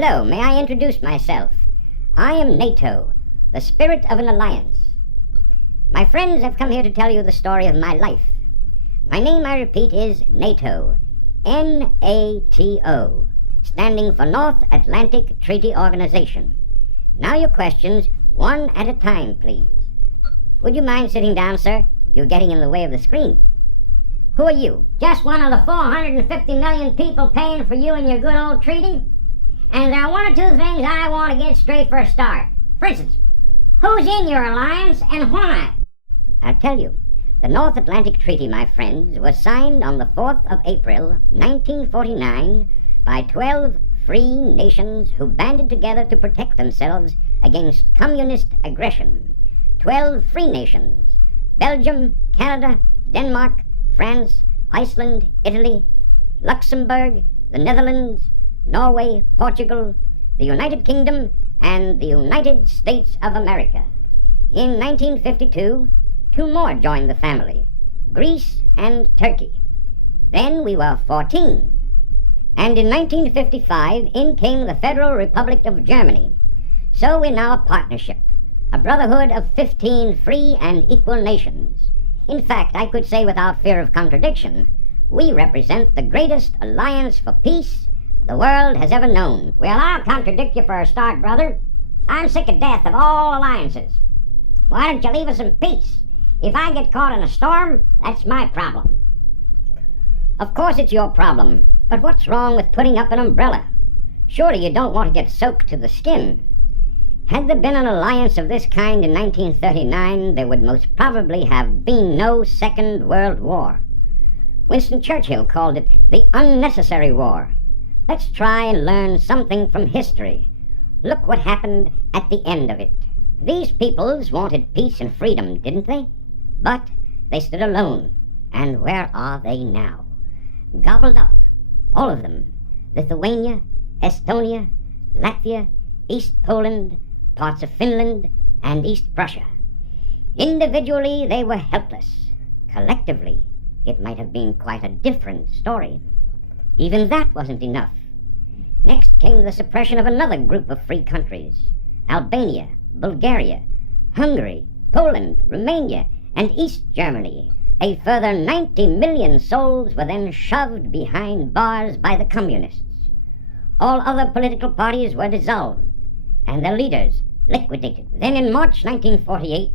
Hello, may I introduce myself? I am NATO, the spirit of an alliance. My friends have come here to tell you the story of my life. My name, I repeat, is NATO, N-A-T-O, standing for North Atlantic Treaty Organization. Now your questions, one at a time, please. Would you mind sitting down, sir? You're getting in the way of the screen. Who are you? Just one of the 450 million people paying for you and your good old treaty? And there are one or two things I want to get straight for a start. For instance, who's in your alliance and why? I'll tell you. The North Atlantic Treaty, my friends, was signed on the 4th of April, 1949, by 12 free nations who banded together to protect themselves against communist aggression. 12 free nations: Belgium, Canada, Denmark, France, Iceland, Italy, Luxembourg, the Netherlands, Norway, Portugal, the United Kingdom, and the United States of America. In 1952, two more joined the family, Greece and Turkey. Then we were 14. And in 1955, in came the Federal Republic of Germany. So we're now a partnership, a brotherhood of 15 free and equal nations. In fact, I could say without fear of contradiction, we represent the greatest alliance for peace the world has ever known. Well, I'll contradict you for a start, brother. I'm sick of death of all alliances. Why don't you leave us in peace? If I get caught in a storm, that's my problem. Of course it's your problem, but what's wrong with putting up an umbrella? Surely you don't want to get soaked to the skin. Had there been an alliance of this kind in 1939, there would most probably have been no Second World War. Winston Churchill called it the unnecessary war. Let's try and learn something from history. Look what happened at the end of it. These peoples wanted peace and freedom, didn't they? But they stood alone. And where are they now? Gobbled up, all of them. Lithuania, Estonia, Latvia, East Poland, parts of Finland, and East Prussia. Individually, they were helpless. Collectively, it might have been quite a different story. Even that wasn't enough. Next came the suppression of another group of free countries: Albania, Bulgaria, Hungary, Poland, Romania, and East Germany. A further 90 million souls were then shoved behind bars by the communists. All other political parties were dissolved, and their leaders liquidated. Then in March 1948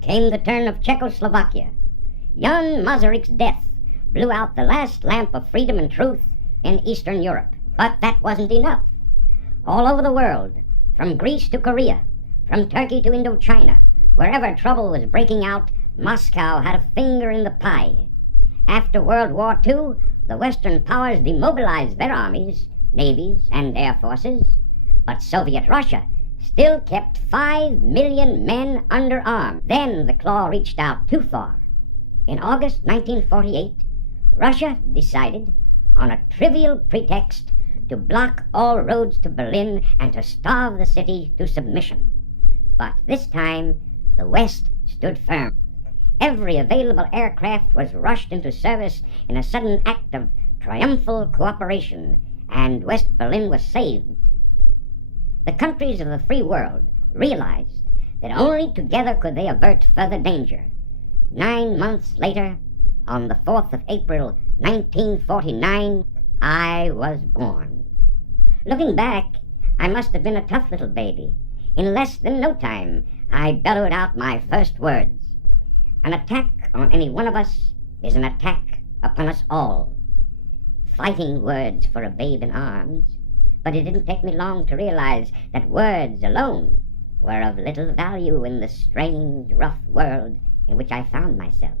came the turn of Czechoslovakia. Jan Mazaryk's death blew out the last lamp of freedom and truth in Eastern Europe. But that wasn't enough. All over the world, from Greece to Korea, from Turkey to Indochina, wherever trouble was breaking out, Moscow had a finger in the pie. After World War II, the Western powers demobilized their armies, navies, and air forces, but Soviet Russia still kept 5 million men under arms. Then the claw reached out too far. In August 1948, Russia decided, on a trivial pretext, to block all roads to Berlin and to starve the city to submission. But this time, the West stood firm. Every available aircraft was rushed into service in a sudden act of triumphal cooperation, and West Berlin was saved. The countries of the free world realized that only together could they avert further danger. 9 months later, on the 4th of April, 1949, I was born. Looking back, I must have been a tough little baby. In less than no time, I bellowed out my first words. An attack on any one of us is an attack upon us all. Fighting words for a babe in arms, but it didn't take me long to realize that words alone were of little value in the strange, rough world in which I found myself.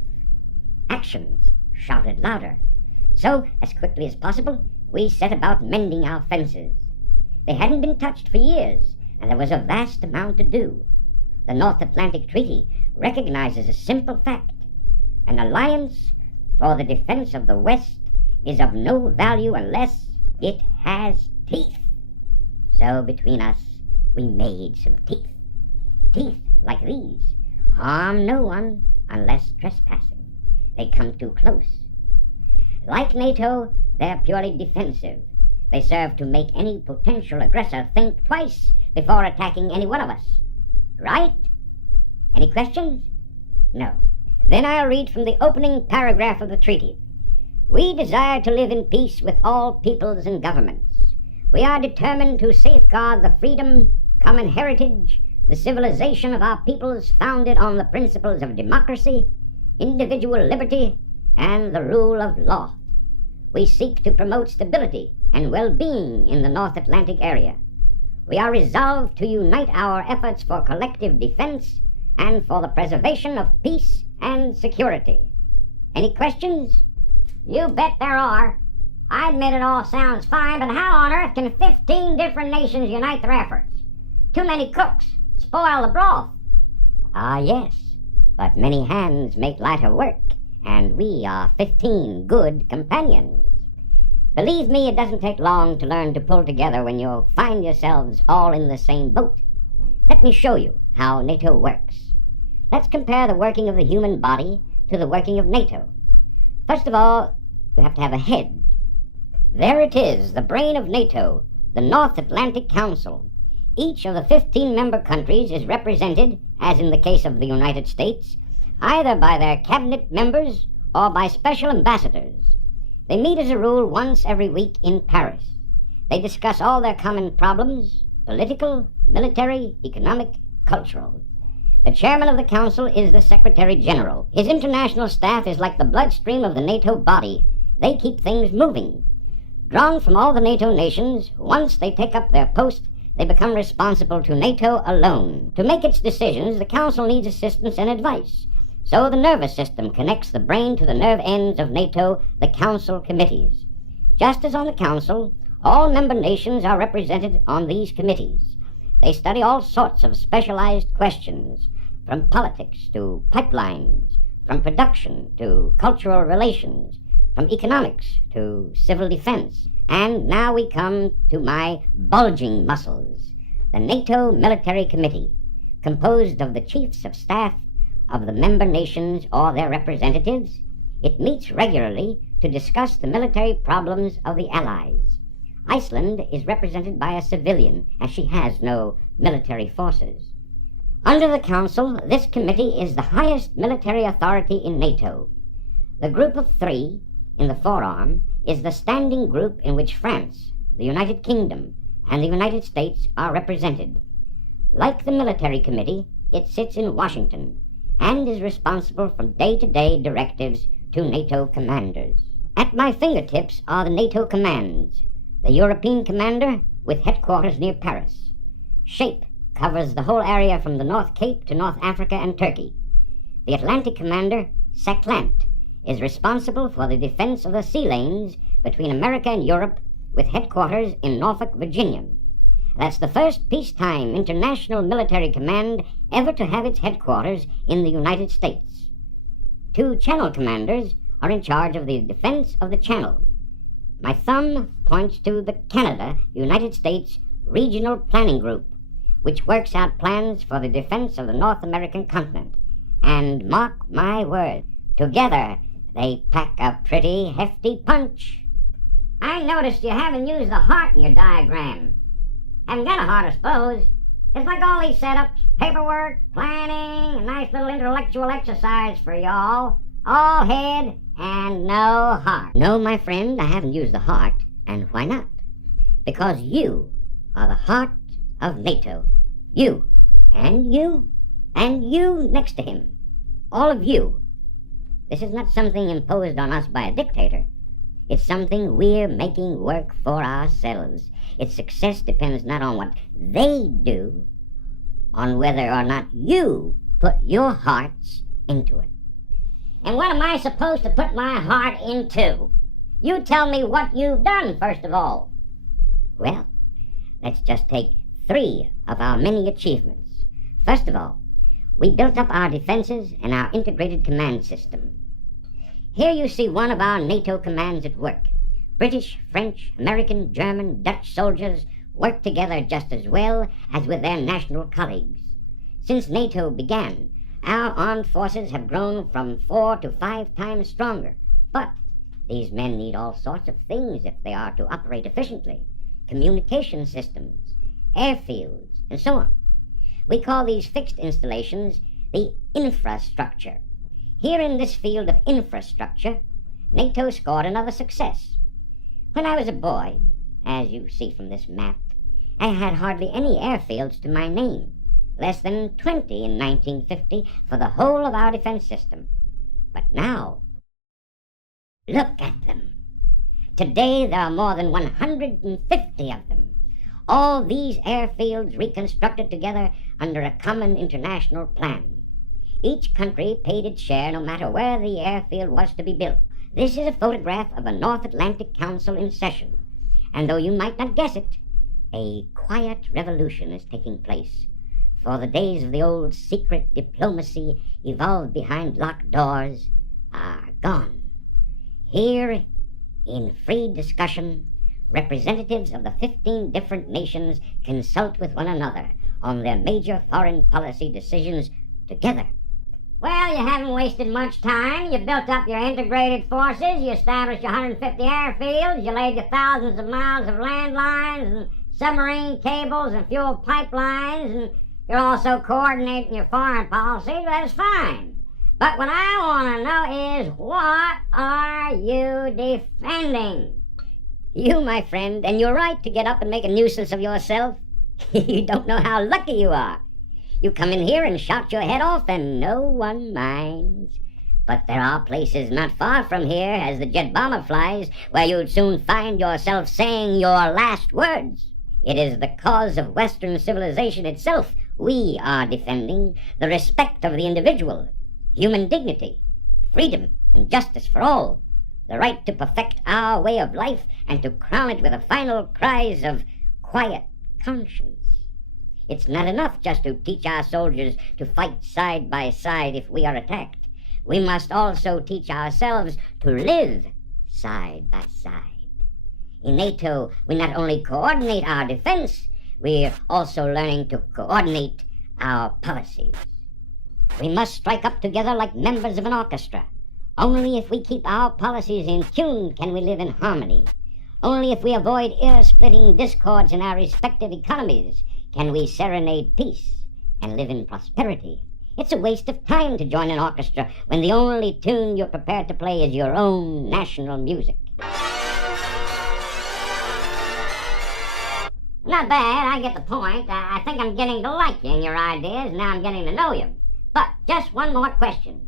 Actions shouted louder. So, as quickly as possible, we set about mending our fences. They hadn't been touched for years, and there was a vast amount to do. The North Atlantic Treaty recognizes a simple fact: an alliance for the defense of the West is of no value unless it has teeth. So between us, we made some teeth. Teeth like these harm no one unless trespassing. They come too close. Like NATO, they're purely defensive. They serve to make any potential aggressor think twice before attacking any one of us. Right? Any questions? No. Then I'll read from the opening paragraph of the treaty. We desire to live in peace with all peoples and governments. We are determined to safeguard the freedom, common heritage, the civilization of our peoples founded on the principles of democracy, individual liberty, and the rule of law. We seek to promote stability and well-being in the North Atlantic area. We are resolved to unite our efforts for collective defense and for the preservation of peace and security. Any questions? You bet there are. I admit it all sounds fine, but how on earth can 15 different nations unite their efforts? Too many cooks spoil the broth. Ah, yes, but many hands make lighter work, and we are 15 good companions. Believe me, it doesn't take long to learn to pull together when you'll find yourselves all in the same boat. Let me show you how NATO works. Let's compare the working of the human body to the working of NATO. First of all, you have to have a head. There it is, the brain of NATO, the North Atlantic Council. Each of the 15 member countries is represented, as in the case of the United States, either by their cabinet members or by special ambassadors. They meet as a rule once every week in Paris. They discuss all their common problems, political, military, economic, cultural. The chairman of the council is the Secretary General. His international staff is like the bloodstream of the NATO body. They keep things moving. Drawn from all the NATO nations, once they take up their post, they become responsible to NATO alone. To make its decisions, the council needs assistance and advice. So the nervous system connects the brain to the nerve ends of NATO, the council committees. Just as on the council, all member nations are represented on these committees. They study all sorts of specialized questions, from politics to pipelines, from production to cultural relations, from economics to civil defense. And now we come to my bulging muscles, the NATO Military Committee, composed of the chiefs of staff of the member nations or their representatives. It meets regularly to discuss the military problems of the Allies. Iceland is represented by a civilian, as she has no military forces. Under the Council, this committee is the highest military authority in NATO. The group of three in the forearm is the standing group in which France, the United Kingdom, and the United States are represented. Like the military committee, it sits in Washington and is responsible for day-to-day directives to NATO commanders. At my fingertips are the NATO commands. The European commander, with headquarters near Paris. SHAPE covers the whole area from the North Cape to North Africa and Turkey. The Atlantic commander, SACLANT, is responsible for the defense of the sea lanes between America and Europe, with headquarters in Norfolk, Virginia. That's the first peacetime international military command ever to have its headquarters in the United States. Two channel commanders are in charge of the defense of the channel. My thumb points to the Canada, United States Regional Planning Group, which works out plans for the defense of the North American continent. And mark my word, together they pack a pretty hefty punch. I noticed you haven't used the heart in your diagram. Haven't got a heart, I suppose. It's like all these setups, paperwork, planning, a nice little intellectual exercise for y'all. All head and no heart. No, my friend, I haven't used the heart. And why not? Because you are the heart of NATO. You, and you, and you next to him. All of you. This is not something imposed on us by a dictator. It's something we're making work for ourselves. Its success depends not on what they do, on whether or not you put your hearts into it. And what am I supposed to put my heart into? You tell me what you've done, first of all. Well, let's just take 3 of our many achievements. First of all, we built up our defenses and our integrated command system. Here you see one of our NATO commands at work. British, French, American, German, Dutch soldiers work together just as well as with their national colleagues. Since NATO began, our armed forces have grown from 4 to 5 times stronger. But These men need all sorts of things if they are to operate efficiently. Communication systems, airfields, and so on. We call these fixed installations the infrastructure. Here in this field of infrastructure, NATO scored another success. When I was a boy, as you see from this map, I had hardly any airfields to my name, less than 20 in 1950 for the whole of our defense system. But now, look at them. Today there are more than 150 of them. All these airfields reconstructed together under a common international plan. Each country paid its share no matter where the airfield was to be built. This is a photograph of a North Atlantic Council in session, and though you might not guess it, a quiet revolution is taking place. For the days of the old secret diplomacy evolved behind locked doors are gone. Here, in free discussion, representatives of the 15 different nations consult with one another on their major foreign policy decisions together. Well, you haven't wasted much time. You built up your integrated forces, you established your 150 airfields, you laid your thousands of miles of landlines and submarine cables and fuel pipelines, and you're also coordinating your foreign policy. That's fine. But what I want to know is, what are you defending? You, my friend, and you're right to get up and make a nuisance of yourself. You don't know how lucky you are. You come in here and shout your head off and no one minds. But there are places not far from here, as the jet bomber flies, where you'd soon find yourself saying your last words. It is the cause of Western civilization itself we are defending, the respect of the individual, human dignity, freedom and justice for all, the right to perfect our way of life and to crown it with the final cries of quiet conscience. It's not enough just to teach our soldiers to fight side by side if we are attacked. We must also teach ourselves to live side by side. In NATO, we not only coordinate our defense, we're also learning to coordinate our policies. We must strike up together like members of an orchestra. Only if we keep our policies in tune can we live in harmony. Only if we avoid ear-splitting discords in our respective economies can we serenade peace and live in prosperity. It's a waste of time to join an orchestra when the only tune you're prepared to play is your own national music. Not bad, I get the point. I think I'm getting to like you and your ideas, now I'm getting to know you. But just one more question.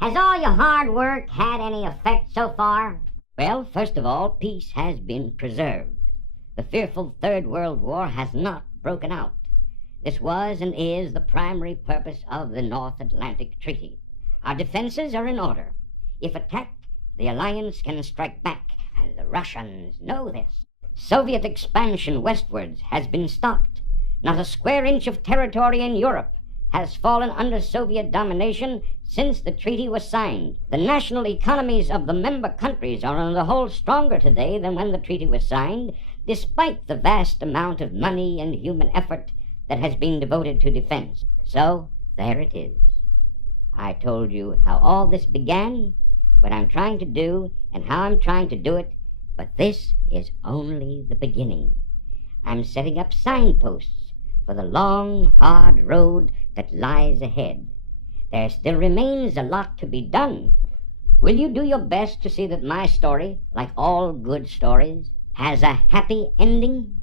Has all your hard work had any effect so far? Well, first of all, peace has been preserved. The fearful Third World War has not broken out. This was and is the primary purpose of the North Atlantic Treaty. Our defenses are in order. If attacked, the alliance can strike back, and the Russians know this. Soviet expansion westwards has been stopped. Not a square inch of territory in Europe has fallen under Soviet domination since the treaty was signed. The national economies of the member countries are on the whole stronger today than when the treaty was signed, despite the vast amount of money and human effort that has been devoted to defense. So, there it is. I told you how all this began, what I'm trying to do, and how I'm trying to do it, but this is only the beginning. I'm setting up signposts for the long, hard road that lies ahead. There still remains a lot to be done. Will you do your best to see that my story, like all good stories, has a happy ending?